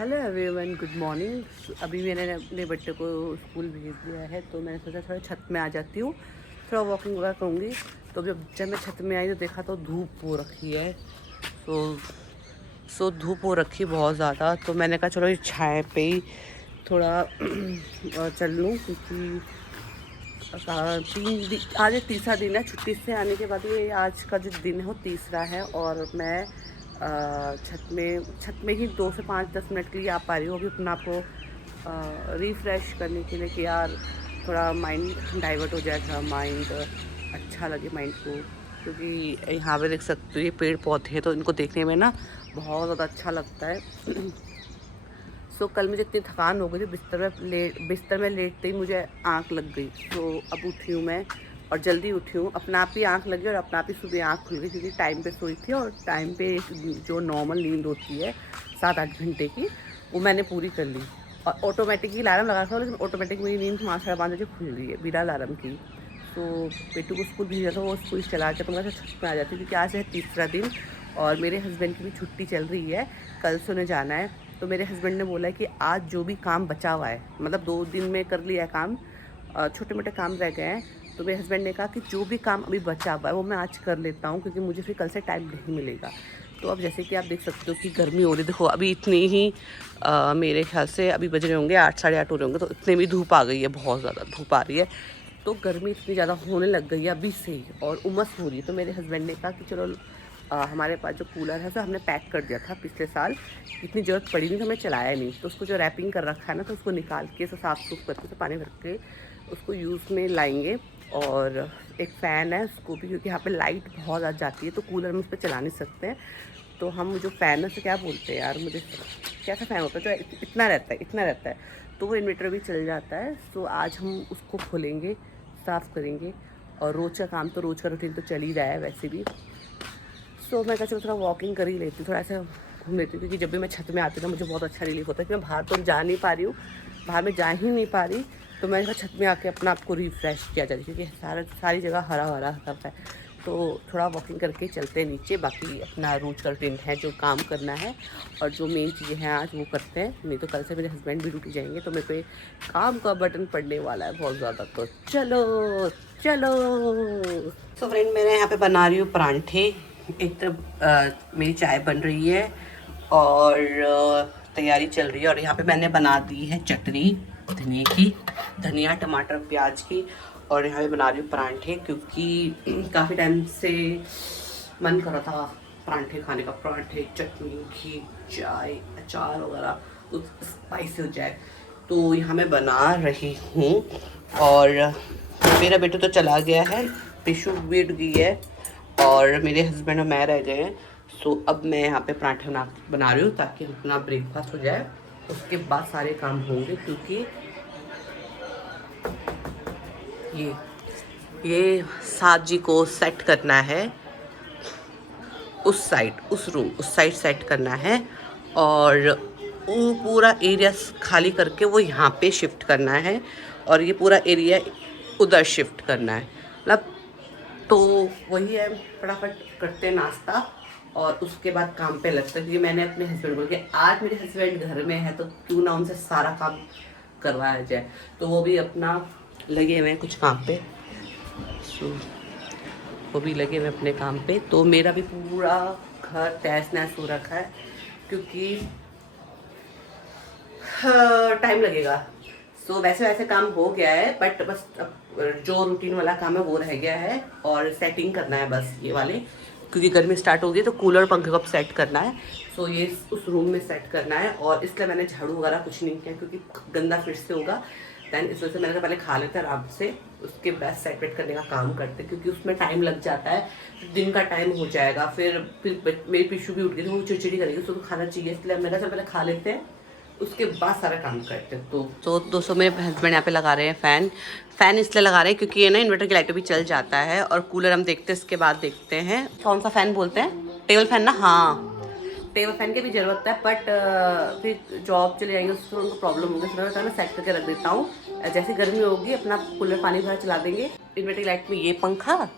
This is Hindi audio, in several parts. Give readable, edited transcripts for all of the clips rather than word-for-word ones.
Hello everyone, good morning. अभी मैंने अपने बच्चे को स्कूल भेज दिया है, तो मैंने सोचा थोड़ा छत में आ जाती हूँ, थोड़ा वॉकिंग वगैरह करूँगी। तो जब मैं छत में आई तो देखा तो धूप हो रखी है। धूप हो रखी है बहुत ज़्यादा। तो मैंने कहा चलो इस छाया पे ही थोड़ा चल लूँ, क्योंकि आज एक तीसरा दिन है छुट्टी से आने के बाद। ये आज का जो दिन है वो तीसरा है, और मैं छत में ही 2 से 5-10 मिनट के लिए आ पा रही हूँ अभी अपने आप को रिफ़्रेश करने के लिए, कि यार थोड़ा माइंड डाइवर्ट हो जाए, थोड़ा माइंड अच्छा लगे माइंड को। क्योंकि यहाँ पे देख सकते हो ये पेड़ पौधे हैं, तो इनको देखने में ना बहुत ज़्यादा अच्छा लगता है। कल मुझे इतनी थकान हो गई थी, बिस्तर में लेटते ही मुझे आँख लग गई। अब उठी हूँ मैं, और जल्दी उठी हूँ, अपना आप ही आँख लगी और अपना आप ही सुबह आँख खुल गई, क्योंकि टाइम पे सोई थी। और टाइम पे जो नॉर्मल नींद होती है 7-8 घंटे की, वो मैंने पूरी कर ली। और ऑटोमेटिक ही अलार्म लगा था, लेकिन ऑटोमेटिक मेरी नींद 5-5:30 बजे खुल गई है बिना अलार्म की। बेटू को स्कूल भेजा था, वो स्कूल चला के तो मैं छत पर आ जाती, क्योंकि आज है तीसरा दिन और मेरे हस्बैंड की भी छुट्टी चल रही है, कल से उन्हें जाना है। तो मेरे हस्बैंड ने बोला कि आज जो भी काम बचा हुआ है, मतलब 2 दिन में कर लिया है काम, छोटे मोटे काम रह गए हैं, तो मेरे हस्बैंड ने कहा कि जो भी काम अभी बचा हुआ है वो मैं आज कर लेता हूँ, क्योंकि मुझे फिर कल से टाइम नहीं मिलेगा। तो अब जैसे कि आप देख सकते हो कि गर्मी हो रही है, देखो अभी इतनी ही मेरे ख्याल से अभी बज रहे होंगे 8, साढ़े 8 हो रहे होंगे, तो इतने भी धूप आ गई है, बहुत ज़्यादा धूप आ रही है। तो गर्मी इतनी ज़्यादा होने लग गई है अभी से ही, और उमस हो रही है। तो मेरे हस्बैंड ने कहा कि चलो हमारे पास जो कूलर है तो हमने पैक कर दिया था पिछले साल, इतनी ज़रूरत पड़ी नहीं तो हमने चलाया नहीं। तो उसको जो रैपिंग कर रखा है ना, तो उसको निकाल के साफ़ सूफ करके तो पानी भर के उसको यूज़ में लाएंगे। और एक फ़ैन है उसको भी, क्योंकि यहाँ पे लाइट बहुत ज़्यादा जाती है, तो कूलर में उस पर चला नहीं सकते हैं। तो हम जो फ़ैन है उसे क्या बोलते हैं यार, मुझे कैसा फ़ैन होता है जो इतना रहता है, तो वो इन्वर्टर भी चल जाता है। तो आज हम उसको खोलेंगे, साफ़ करेंगे। और रोज़ का काम तो रोज़ का रूटीन तो चल ही रहा है वैसे भी। मैं कहा चलो थोड़ा वॉकिंग कर ही लेती हूँ, थोड़ा ऐसा घूम लेती हूँ, क्योंकि जब भी मैं छत में आती हूँ ना मुझे बहुत अच्छा रिलीफ होता है कि मैं बाहर तो जा नहीं पा रही हूँ, बाहर में जा ही नहीं पा रही। तो मैं छत में आके अपना आपको रिफ़्रेश किया जाए, क्योंकि सारी जगह हरा भरा रहता है। तो थोड़ा वॉकिंग करके चलते हैं नीचे, बाकी अपना रोज़ का रूटीन है जो काम करना है और जो मेन चीज़ें हैं आज वो करते हैं। नहीं तो कल से मेरे हस्बैंड भी ड्यूटी जाएंगे, तो मेरे पे काम का बटन पड़ने वाला है बहुत ज़्यादा। तो चलो चलो। तो फ्रेंड, मैंने यहाँ पे बना रही हूँ परांठे। एक तरफ मेरी चाय बन रही है और तैयारी चल रही है, और यहाँ पे मैंने बना दी है चटनी धनिया की, धनिया टमाटर प्याज की। और यहाँ पे बना रही हूँ परांठे, क्योंकि काफ़ी टाइम से मन कर रहा था परांठे खाने का। परांठे, चटनी, घी, चाय, अचार वगैरह तो स्पाइसी हो जाए, तो यहाँ मैं बना रही हूँ। और मेरा बेटा तो चला गया है, पिशु बैठ गई है, और मेरे हस्बैंड और मैं रह गए हैं। अब मैं यहाँ पे पराठे बना रही हूँ, ताकि अपना ब्रेकफास्ट हो जाए, उसके बाद सारे काम होंगे। क्योंकि ये साथ जी को सेट करना है, उस साइड सेट करना है, और वो पूरा एरिया खाली करके वो यहाँ पे शिफ्ट करना है, और ये पूरा एरिया उधर शिफ्ट करना है। मतलब तो वही है, फटाफट करते हैं नाश्ता और उसके बाद काम पे लगता है। क्योंकि मैंने अपने हस्बैंड को कि आज मेरे हस्बैंड घर में है, तो क्यों ना उनसे सारा काम करवाया जाए। तो वो भी अपना लगे हुए हैं कुछ काम पे, वो भी लगे हुए अपने काम पे। तो मेरा भी पूरा घर तहस नहस हो रखा है, क्योंकि टाइम लगेगा। वैसे काम हो गया है, बट बस अब जो रूटीन वाला काम है वो रह गया है, और सेटिंग करना है बस ये वाले, क्योंकि गर्मी स्टार्ट हो गई तो कूलर पंखे को अब सेट करना है। ये उस रूम में सेट करना है, और इसलिए मैंने झाड़ू वगैरह कुछ नहीं किया, क्योंकि गंदा फिर से होगा। दैन इस वजह से मैंने कहा पहले खा लेते हैं आराम से, उसके बाद सेट वेट करने का काम करते, क्योंकि उसमें टाइम लग जाता है, दिन का टाइम हो जाएगा। फिर मेरी पिशू भी उठ गई थी, वो चिड़चिड़ी करेगी, उसको तो खाना चाहिए, इसलिए मैंने कहा पहले खा लेते हैं, उसके बाद सारा काम करते हैं। तो दोस्तों, मेरे हस्बैंड यहाँ पे लगा रहे हैं फ़ैन इसलिए लगा रहे हैं क्योंकि ये ना इन्वर्टर की लाइट भी चल जाता है, और कूलर हम देखते हैं इसके बाद देखते हैं कौन सा फ़ैन बोलते हैं, टेबल फ़ैन ना, हाँ टेबल फ़ैन की भी ज़रूरत है, बट फिर जॉब चले जाएंगे उससे उनको प्रॉब्लम होगी। तो मैं सेट करके रख देता हूँ, जैसे गर्मी होगी अपना कूलर पानी भरा चला देंगे। इन्वर्टर की लाइट में ये पंखा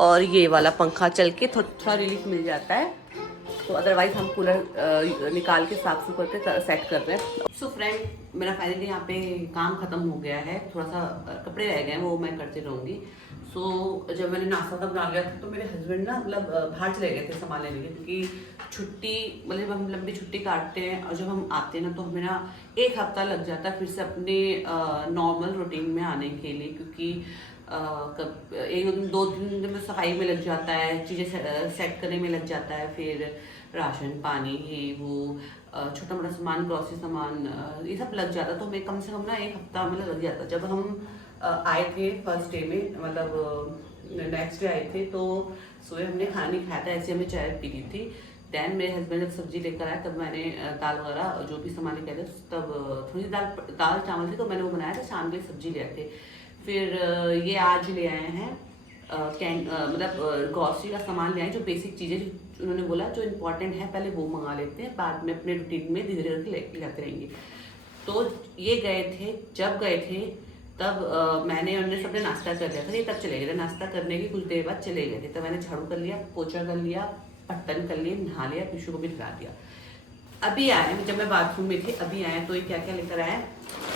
और ये वाला पंखा चल के थोड़ा रिलीफ मिल जाता है। तो अदरवाइज हम कूलर निकाल के साफ सुफ करके सेट कर रहे हैं। सो फ्रेंड, मेरा फाइनली यहाँ पे काम ख़त्म हो गया है, थोड़ा सा कपड़े रह गए हैं, वो मैं करती रहूँगी। सो जब मैंने नाश्ता तब बना लिया था तो मेरे हस्बैंड ना मतलब बाहर चले गए थे सामान लेने के, क्योंकि छुट्टी मतलब हम लंबी छुट्टी काटते हैं और जब हम आते हैं ना तो हमें ना 1 हफ्ता लग जाता है फिर से अपने नॉर्मल रूटीन में आने के लिए, क्योंकि कब 1-2 दिन में सफाई में लग जाता है, चीज़ें सेट करने में लग जाता है, फिर राशन पानी ये वो छोटा मोटा सामान, ग्रॉसरी सामान ये सब लग जाता है। तो हमें कम से कम ना 1 हफ्ता मतलब लग जाता। जब हम आए थे फर्स्ट डे में, मतलब नेक्स्ट डे आए थे, तो सुबह हमने खाना नहीं खाया था, ऐसे हमने चाय पी ली थी। दैन मेरे हस्बैंड जब सब्जी लेकर आए तब मैंने दाल वगैरह जो भी सामान लेकर आए थे, तब थोड़ी दाल चावल थी तो मैंने वो बनाया था, शाम के सब्जी ले आए थे। फिर ये आज ले आए हैं मतलब ग्रॉसरी का सामान ले आए, जो बेसिक चीज़ें जो उन्होंने बोला जो इम्पोर्टेंट है पहले वो मंगा लेते हैं, बाद में अपने रूटीन में धीरे धीरे करके लेते रहेंगे। तो ये गए थे, जब गए थे तब मैंने उन्होंने सबने नाश्ता कर लिया था, ये तब चले गए थे। नाश्ता करने की कुछ देर बाद चले गए थे, तब मैंने झाड़ू कर लिया, पोछा कर लिया, बर्तन कर लिए, नहा लिया, पिशू को भी नहा दिया। अभी आए, जब मैं बाथरूम में थी अभी आए, तो ये क्या क्या लेकर आए।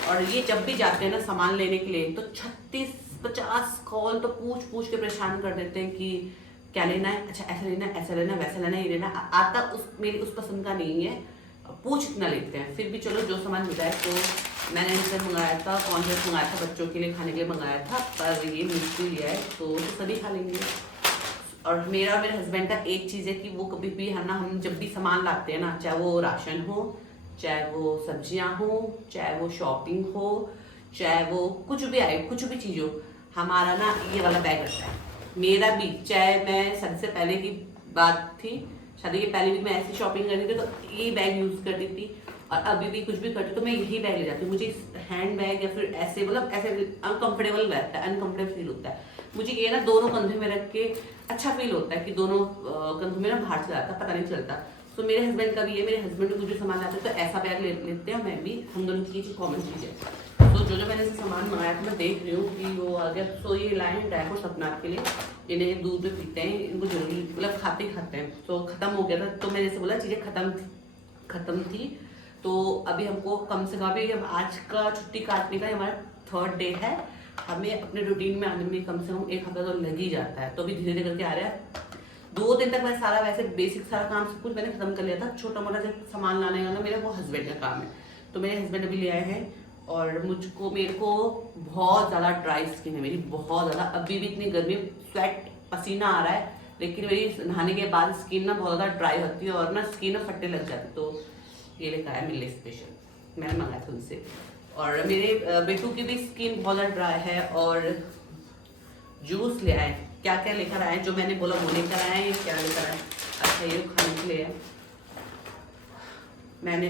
और ये जब भी जाते हैं ना सामान लेने के लिए तो 36-50 कॉल तो पूछ पूछ के परेशान कर देते हैं कि क्या लेना है, अच्छा ऐसा लेना है, ऐसा लेना है, वैसा लेना है, ये लेना। आता मेरी उस पसंद का नहीं है, पूछ इतना लेते हैं। फिर भी चलो जो सामान मिला है, तो मैंने इनसे मंगाया था, कॉन्फ्रेंस मंगाया था, बच्चों के लिए खाने के लिए मंगाया था, पर ये मिर्ची लिया है तो सभी खा लेंगे। और मेरे हस्बैंड का एक चीज़ है कि वो कभी भी हम जब भी सामान लाते हैं ना, चाहे वो राशन हो, चाहे वो सब्जियां हो, चाहे वो शॉपिंग हो, चाहे वो कुछ भी आए, कुछ भी चीज़ हो, हमारा ना ये वाला बैग रहता है। मेरा भी, चाहे मैं सबसे पहले की बात थी, शादी के पहले भी मैं ऐसी शॉपिंग करती थी तो ये बैग यूज़ करती थी, और अभी भी कुछ भी करती तो मैं यही बैग ले जाती हूँ। मुझे हैंड बैग या फिर ऐसे मतलब ऐसे अनकंफर्टेबल रहता है, अनकंफर्टेबल फील होता है मुझे। ये ना दोनों कंधे में रख के अच्छा फील होता है कि दोनों कंधों में ना बाहर चला जाता, पता नहीं चलता। तो मेरे हस्बैंड का भी है, मेरे हस्बैंड को कुछ भी सामान लाते हैं तो ऐसा बैग लेते हैं, मैं भी, हम दोनों की चीज़ कॉमन चीज़ है। तो जो मैंने सामान मंगाया था मैं देख रही हूँ कि वो आ गया। तो ये लाए ड्राई फ्रूट्स अपना के लिए, इन्हें दूध में पीते हैं, इनको जरूरी मतलब खाते ही खाते हैं। तो ख़त्म हो गया था, तो मैंने जैसे बोला चीज़ें ख़त्म थी। तो अभी हमको कम से कम अभी आज का छुट्टी काटने का हमारा 3rd डे है, हमें अपने रूटीन में आने में कम से कम 1 हफ्ता तो लग ही जाता है। तो अभी धीरे धीरे करके आ रहा है। 2 दिन तक मैं सारा वैसे बेसिक सारा काम सब कुछ मैंने खत्म कर लिया था। छोटा मोटा जब सामान लाने का ना मेरा वो हस्बैंड का काम है, तो मेरे हस्बैंड अभी ले आए हैं। और मेरे को बहुत ज़्यादा ड्राई स्किन है मेरी, बहुत ज़्यादा। अभी भी इतनी गर्मी, स्वेट पसीना आ रहा है, लेकिन मेरी नहाने के बाद स्किन ना बहुत ज़्यादा ड्राई होती है और ना स्किन ना फटने लग जाती है। तो ये लेकर आया मेरे लिए स्पेशल, मैंने मंगाया था उनसे। और मेरे बेटू की भी स्किन बहुत ज़्यादा ड्राई है। और जूस ले आए, क्या क्या लेकर आए, जो मैंने बोला वो लेकर आए हैं। क्या लेकर आए, अच्छा ये खाने के लिए मैंने,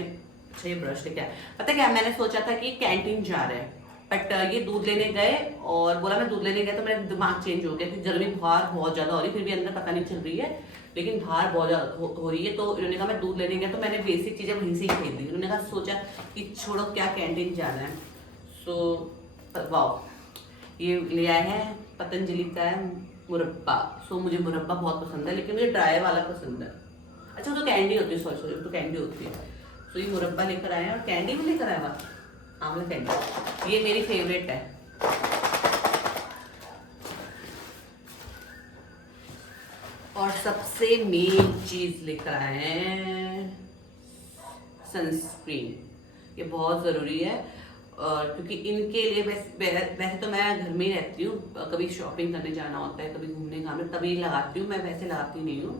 अच्छा ये ब्रश लेके आया। पता क्या, मैंने सोचा था कि कैंटीन जा रहे हैं, बट ये दूध लेने गए और बोला मैं दूध लेने गया, तो मेरा दिमाग चेंज हो गया कि गर्मी बाहर बहुत ज़्यादा हो रही, फिर भी अंदर पता नहीं चल रही है, लेकिन बाहर बहुत ज़्यादा हो रही है। तो इन्होंने कहा मैं दूध लेने गया, तो मैंने बेसिक चीज़ें वहीं से ही खरीद ली। उन्होंने कहा सोचा कि छोड़ो क्या कैंटीन जाना है। सो वाह, ये ले आए हैं पतंजलि का है मुरब्बा। सो मुझे मुरब्बा बहुत पसंद है, लेकिन मुझे ड्राई वाला पसंद है। अच्छा तो कैंडी होती है, सॉरी तो कैंडी होती है। सो ये मुरब्बा लेकर आए हैं और कैंडी भी लेकर आया आंवला कैंडी, ये मेरी फेवरेट है। और सबसे मेन चीज लेकर आए हैं सनस्क्रीन, ये बहुत ज़रूरी है। और क्योंकि इनके लिए वैसे तो मैं घर में ही रहती हूँ, कभी शॉपिंग करने जाना होता है, कभी घूमने का तभी लगाती हूँ, मैं वैसे लगाती नहीं हूँ।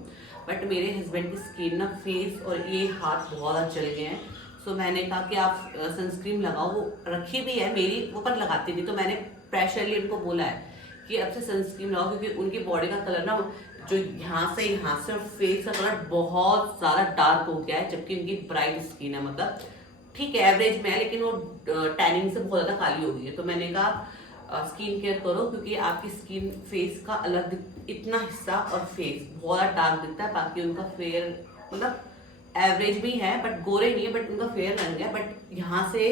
बट मेरे हस्बैंड की स्किन ना, फेस और ये हाथ बहुत ज़्यादा चल गए हैं। सो मैंने कहा कि आप सनस्क्रीन लगाओ, वो रखी भी है मेरी, वो पर लगाती नहीं। तो मैंने प्रेशरली उनको बोला है कि अब से सनस्क्रीन लगाओ, क्योंकि उनकी बॉडी का कलर ना जो यहाँ से और फेस का कलर बहुत ज़्यादा डार्क हो गया है, जबकि उनकी ब्राइट स्किन है, मतलब ठीक है एवरेज में है, लेकिन वो टैनिंग से बहुत ज़्यादा काली हो गई है। तो मैंने कहा स्किन केयर करो, क्योंकि आपकी स्किन फेस का अलग इतना हिस्सा और फेस बहुत ज़्यादा डार्क दिखता है, बाकी उनका फेयर मतलब एवरेज भी है, बट गोरे नहीं है, बट उनका फेयर रंग है। बट यहाँ से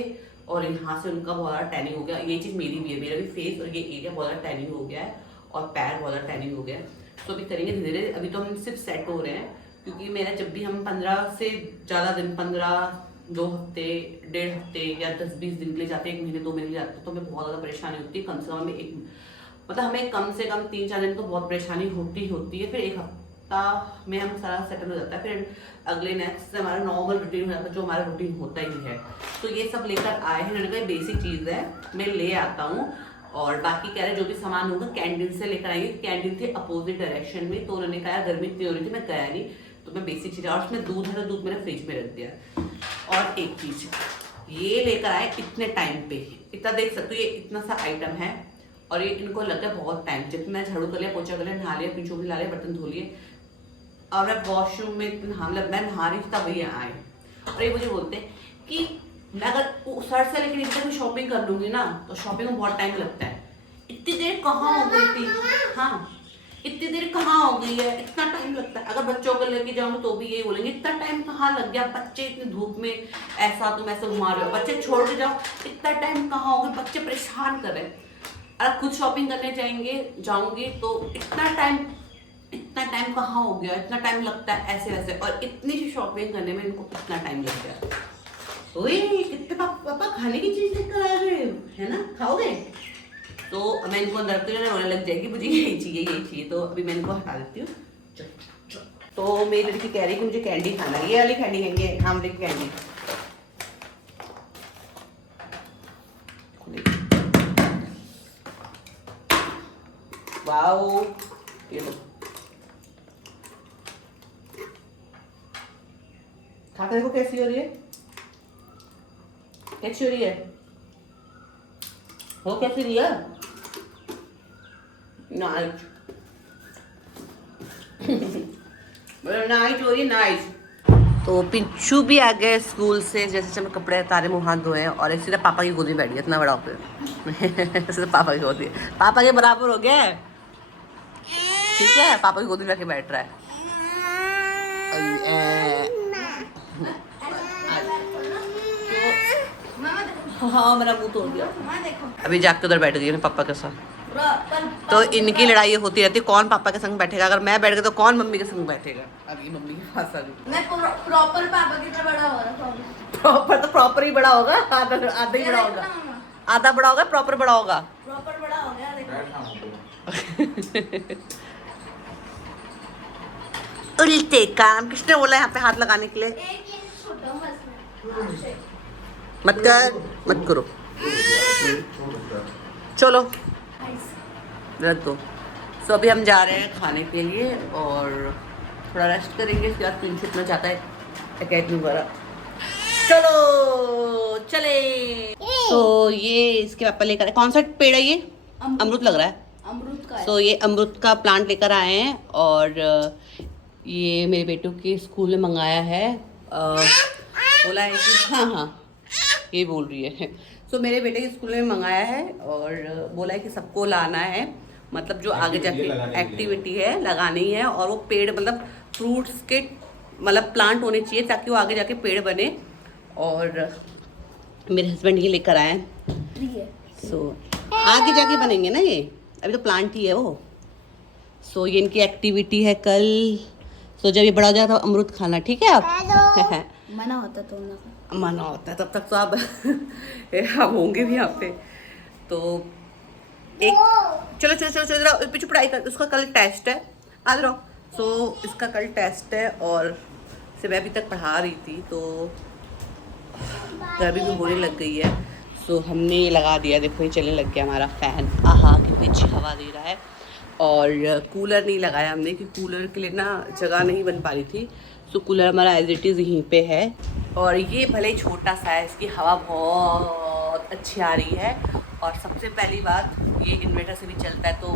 और यहाँ से उनका बहुत ज़्यादा टैनिंग हो गया। ये चीज़ मेरी भी है, मेरा भी फेस और ये एरिया बहुत ज़्यादा टैनिंग हो गया है, और पैर बहुत ज़्यादा टैनिंग हो गया है। तो अभी करेंगे धीरे धीरे, अभी तो हम सिर्फ सेट हो रहे हैं, क्योंकि मेरा जब भी हम 15 से ज़्यादा दिन, 15, 2 हफ्ते, 1.5 हफ्ते या 10-20 दिन के लिए जाते हैं, 1 महीने 2 महीने के लिए जाते हैं, तो हमें बहुत ज़्यादा परेशानी होती है। कम से कम हमें कम से कम 3-4 दिन तो बहुत परेशानी होती है। फिर 1 हफ्ता में हम सारा सेटल हो जाता है। फिर अगले नेक्स्ट से हमारा नॉर्मल रूटीन हो जाता है, जो हमारा रूटीन होता ही है। तो ये सब लेकर आए हैं, उन्होंने कहा बेसिक चीज़ है, मैं ले आता हूँ। और बाकी कह रहे जो भी सामान होगा कैंटीन से लेकर आएंगे। कैंटीन थे अपोजिट डायरेक्शन में, तो उन्होंने कहा गर्मी इतनी हो रही थी, मैं गया नहीं, तो मैं बेसिक चीज़, और उसमें दूध है तो दूध मैंने फ्रिज में रख दिया। और एक चीज़ ये लेकर आए इतने टाइम पे, इतना देख सकते हो, ये इतना सा आइटम है और ये इनको लग गया बहुत टाइम। जब मैं झाड़ू कर लिया, पोछा कर लिया, नहा लिया, पीछू भी ला लिया, बर्तन धो लिए, और मैं वॉशरूम में मैं नहा रही थी तब ये आए। और ये मुझे बोलते हैं कि मैं अगर सर से लेकर नीचे तक शॉपिंग कर लूँगी ना, तो शॉपिंग में बहुत टाइम लगता है। इतनी देर कहाँ हो गई थी, हाँ इतनी देर कहाँ हो गई है, इतना टाइम लगता है। अगर बच्चों को लेके जाऊँ तो भी यही बोलेंगे इतना टाइम कहाँ लग गया, बच्चे इतनी धूप में ऐसा तुम ऐसे घुमा रहे हो, बच्चे छोड़ के जाओ, इतना टाइम कहाँ हो गया, बच्चे परेशान कर रहे हैं। अगर खुद शॉपिंग करने जाऊँगी तो इतना टाइम कहाँ हो गया, इतना टाइम लगता है ऐसे वैसे, और इतनी सी शॉपिंग करने में इनको कितना टाइम लग गया। ओए कितने पापा खाने की चीज लेकर आ रहे हो, है ना, खाओगे? तो मैं इनको अंदर रखती हूँ, रोने लग जाएगी, मुझे यही चाहिए, तो अभी मैं इनको हटा देती हूँ। तो मेरी लड़की कह रही है कि मुझे कैंडी खाना है, ये वाली कैंडी खाएंगे, हम लेके कैंडी। वाओ, ये लो, खाकर देखो कैसी हो रही है, कैसी हो रही है, वो कैसी रही है, नाइस नाइस हो रही है, नाइस। तो पिंचू भी आ गए स्कूल से, जैसे मैं कपड़े तारे मुँह हाथ धोए और एक सीधा पापा की गोदी में बैठ गया, इतना बड़ा होकर सीधा पापा की गोदी, पापा के बराबर हो गया, ठीक है, पापा की गोदी में आके बैठ रहा है। हाँ मेरा मुंह तोड़ दिया। अभी जाके उधर बैठ गई है पापा के साथ। तो इनकी लड़ाई होती रहती है, कौन पापा के संग बैठेगा। अगर मैं बैठ गई तो कौन मम्मी के संग बैठेगा। अभी मम्मी के पास आ गई। मैं प्रॉपर पापा की तरह बड़ा हो रहा हूँ। प्रॉपर तो प्रॉपर ही बड़ा होगा, आधा ही बड़ा होगा, आधा बड़ा होगा, प्रॉपर बड़ा होगा, प्रॉपर बड़ा हो गया। उल्टे काम, किसने बोला यहाँ पे हाथ लगाने के लिए? मत करो, चलो रख दो। सो अभी हम जा रहे हैं खाने के लिए और थोड़ा रेस्ट करेंगे, इसके बाद प्रिंस इतना जाता है एकेडमी वगैरह। चलो चले। तो ये इसके पापा लेकर, कौन सा पेड़ है ये? अमरूद लग रहा है, अमरूद का। तो ये अमरूद का प्लांट लेकर आए हैं और ये मेरे बेटों के स्कूल में मंगाया है। बोला है कि हाँ ये बोल रही है। सो मेरे बेटे के स्कूल में मंगाया है और बोला है कि सबको लाना है, मतलब जो आगे जाके एक्टिविटी है लगानी है, और वो पेड़ मतलब फ्रूट्स के मतलब प्लांट होने चाहिए ताकि वो आगे जाके पेड़ बने। और मेरे हस्बैंड ये लेकर आए हैं। सो आगे जाके बनेंगे ना ये, अभी तो प्लांट ही है वो। सो ये इनकी एक्टिविटी है कल। सो जब ये बड़ा हो जाए तो अमरूद खाना, ठीक है आप? मना होता तो मना होता है, तब तक तो आप हम होंगे भी यहाँ पे। तो एक चलो पीछे पढ़ाई कर, उसका कल टेस्ट है, आ रहा। सो इसका कल टेस्ट है और से मैं अभी तक पढ़ा रही थी, तो गर्मी भी होने लग गई है। सो हमने ये लगा दिया, देखो ये चलने लग गया हमारा फ़ैन, आहा कितनी अच्छी हवा दे रहा है। और कूलर नहीं लगाया हमने, क्योंकि कूलर के लिए ना जगह नहीं बन पा रही थी। सो कूलर हमारा एज इट इज़ यहीं पे है, और ये भले ही छोटा सा है, इसकी हवा बहुत अच्छी आ रही है। और सबसे पहली बात, ये इन्वर्टर से भी चलता है, तो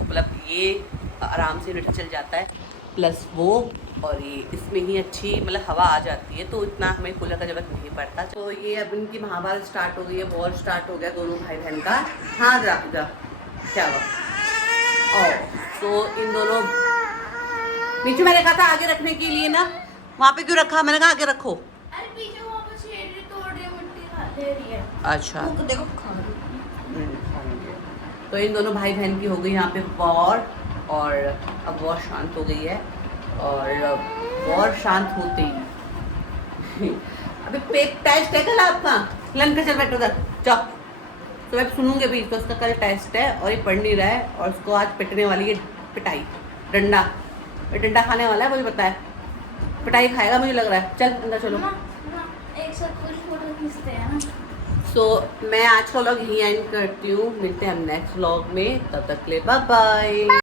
मतलब ये आराम से इन्वर्टर चल जाता है, प्लस वो और ये इसमें ही अच्छी मतलब हवा आ जाती है, तो इतना हमें कूलर का ज़रूरत नहीं पड़ता। तो ये अब इनकी महाभारत स्टार्ट हो गई है, वॉर स्टार्ट हो गया दोनों भाई बहन का। हाँ जा क्या हुआ? और तो इन दोनों नीचे मैंने कहा था आगे रखने के लिए ना, वहाँ पे क्यों रखा? मैंने कहा आगे रखो। अरे पीछे वहाँ पे छेड़ तोड़ रही है, मिट्टी खा दे रही है। अच्छा देखो तो इन दोनों भाई बहन की हो गई यहाँ पे वॉर, और अब वॉर शांत हो गई है। और और शांत होते ही अभी पेट टेस्ट है कल आपका, लन कर चल बैठो उधर जाओ। तो मैं सुनूंगी अभी, तो उसका कल टेस्ट है और ये पढ़ नहीं रहा है और उसको आज पिटने वाली है पिटाई, डंडा। डंडा खाने वाला है, मुझे पता है, पिटाई खाएगा मुझे लग रहा है। चल अंदर चलो। एक साथ पूरी फोटो खींचते हैं ना। सो मैं आज का व्लॉग यहीं एंड करती हूँ, मिलते हैं हम नेक्स्ट व्लॉग में, तब तक के लिए बाय बाय।